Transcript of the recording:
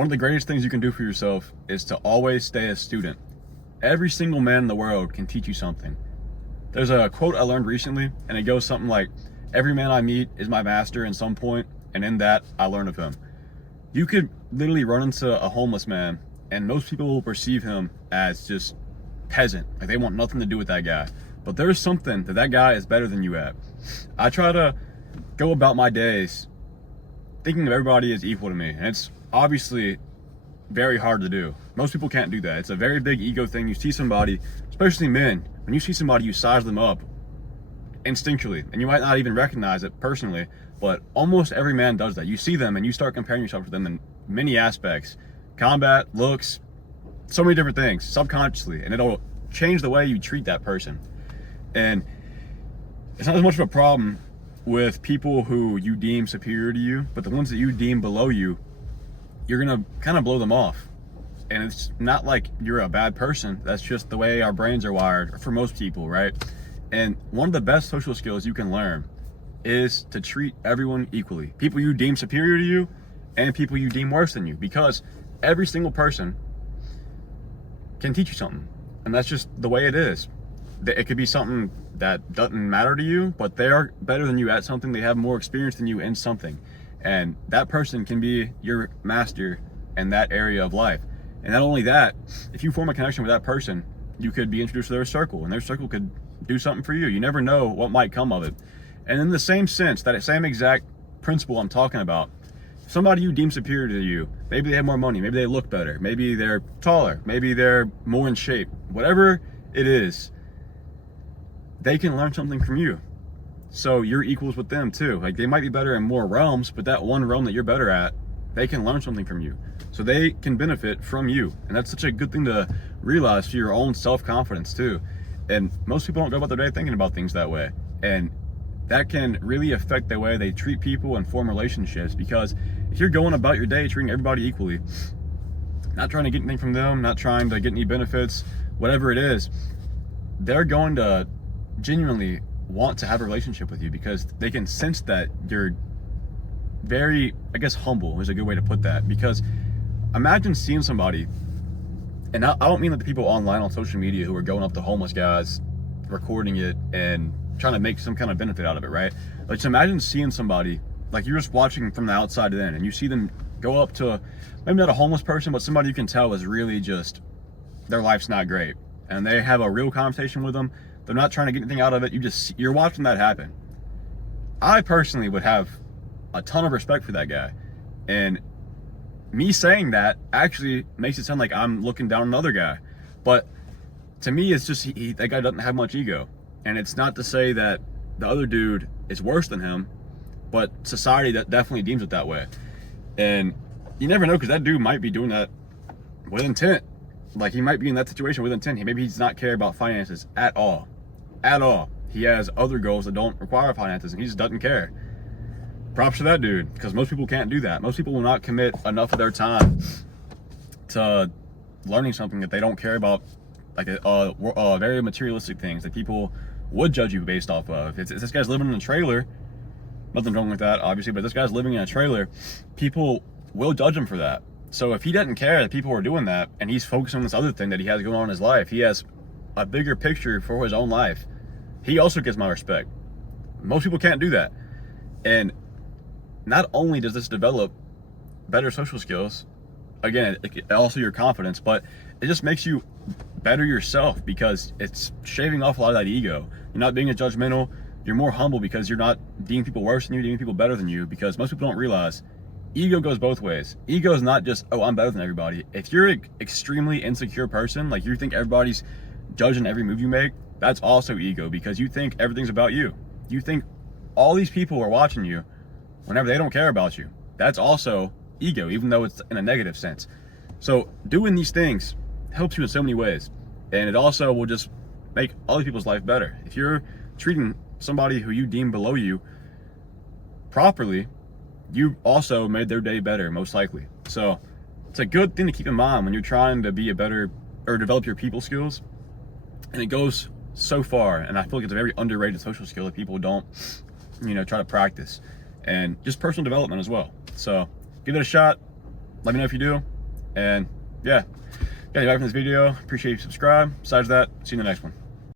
One of the greatest things you can do for yourself is to always stay a student. Every single man in the world can teach you something. There's a quote I learned recently, and it goes something like, every man I meet is my master in some point, and in that, I learn of him. You could literally run into a homeless man, and most people will perceive him as just peasant. Like, they want nothing to do with that guy. But there's something that guy is better than you at. I try to go about my days thinking of everybody as equal to me, and it's obviously very hard to do. Most people can't do that. It's a very big ego thing. You see somebody, especially men, when you see somebody, you size them up instinctually, and you might not even recognize it personally, but almost every man does that. You see them and you start comparing yourself to them in many aspects: combat, looks, so many different things, subconsciously, and it'll change the way you treat that person. And it's not as much of a problem with people who you deem superior to you, but the ones that you deem below you, you're gonna kind of blow them off. And it's not like you're a bad person. That's just the way our brains are wired for most people, right? And one of the best social skills you can learn is to treat everyone equally. People you deem superior to you and people you deem worse than you, because every single person can teach you something. And that's just the way it is. It could be something that doesn't matter to you, but they're better than you at something. They have more experience than you in something. And that person can be your master in that area of life. And not only that, if you form a connection with that person, you could be introduced to their circle, and their circle could do something for you. You never know what might come of it. And in the same sense, that same exact principle I'm talking about, somebody you deem superior to you, maybe they have more money, maybe they look better, maybe they're taller, maybe they're more in shape, whatever it is, they can learn something from you. So you're equals with them too. Like, they might be better in more realms, but that one realm that you're better at, they can learn something from you. So they can benefit from you. And that's such a good thing to realize for your own self-confidence too. And most people don't go about their day thinking about things that way. And that can really affect the way they treat people and form relationships, because if you're going about your day treating everybody equally, not trying to get anything from them, not trying to get any benefits, whatever it is, they're going to genuinely want to have a relationship with you, because they can sense that you're very, I guess, humble is a good way to put that. Because imagine seeing somebody, and I don't mean that the people online on social media who are going up to homeless guys, recording it and trying to make some kind of benefit out of it, right? Like, just imagine seeing somebody, like, you're just watching from the outside in, and you see them go up to maybe not a homeless person, but somebody you can tell is really just, their life's not great, and they have a real conversation with them. They're not trying to get anything out of it. You're watching that happen. I personally would have a ton of respect for that guy. And me saying that actually makes it sound like I'm looking down on another guy. But to me, it's just, that guy doesn't have much ego. And it's not to say that the other dude is worse than him, but society that definitely deems it that way. And you never know, because that dude might be doing that with intent. Like, he might be in that situation with intent. Maybe he does not care about finances at all. At all. He has other goals that don't require finances, and he just doesn't care. Props to that dude, because most people can't do that. Most people will not commit enough of their time to learning something that they don't care about, like very materialistic things that people would judge you based off of. If this guy's living in a trailer, nothing wrong with that, obviously, but this guy's living in a trailer, people will judge him for that. So if he doesn't care that people are doing that, and he's focused on this other thing that he has going on in his life, he has a bigger picture for his own life, he also gets my respect. Most people can't do that. And not only does this develop better social skills, again, also your confidence, but it just makes you better yourself, because it's shaving off a lot of that ego. You're not being a judgmental, you're more humble, because you're not deeming people worse than you, deeming people better than you, because most people don't realize ego goes both ways. Ego is not just, oh, I'm better than everybody. If you're an extremely insecure person, like you think everybody's judging every move you make, that's also ego, because you think everything's about you. You think all these people are watching you whenever they don't care about you. That's also ego, even though it's in a negative sense. So doing these things helps you in so many ways, and it also will just make other people's life better. If you're treating somebody who you deem below you properly, you also made their day better, most likely. So it's a good thing to keep in mind when you're trying to be a better, or develop your people skills. And it goes so far, and I feel like it's a very underrated social skill that people don't, try to practice. And just personal development as well. So give it a shot. Let me know if you do. And yeah, got you back from this video. Appreciate you subscribe. Besides that, see you in the next one.